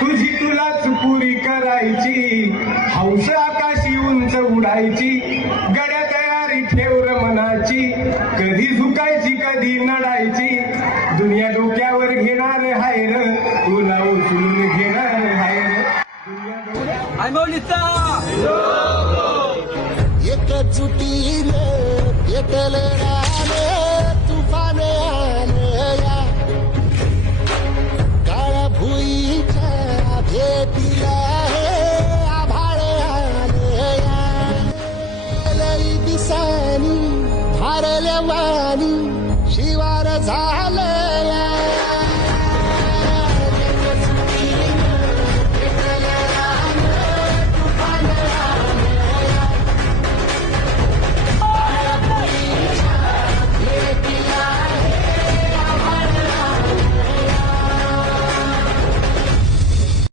तुझी तुलाच पुरी करायची, हौस आकाशी उंच उडायची, गड्या तयारी ठेव र मनाची, कधी झुकायची कधी नडायची, दुनिया डोक्यावर घेणार हाय र, तुला उचलून घेणार हाय र. एकजुटीने पेटलेला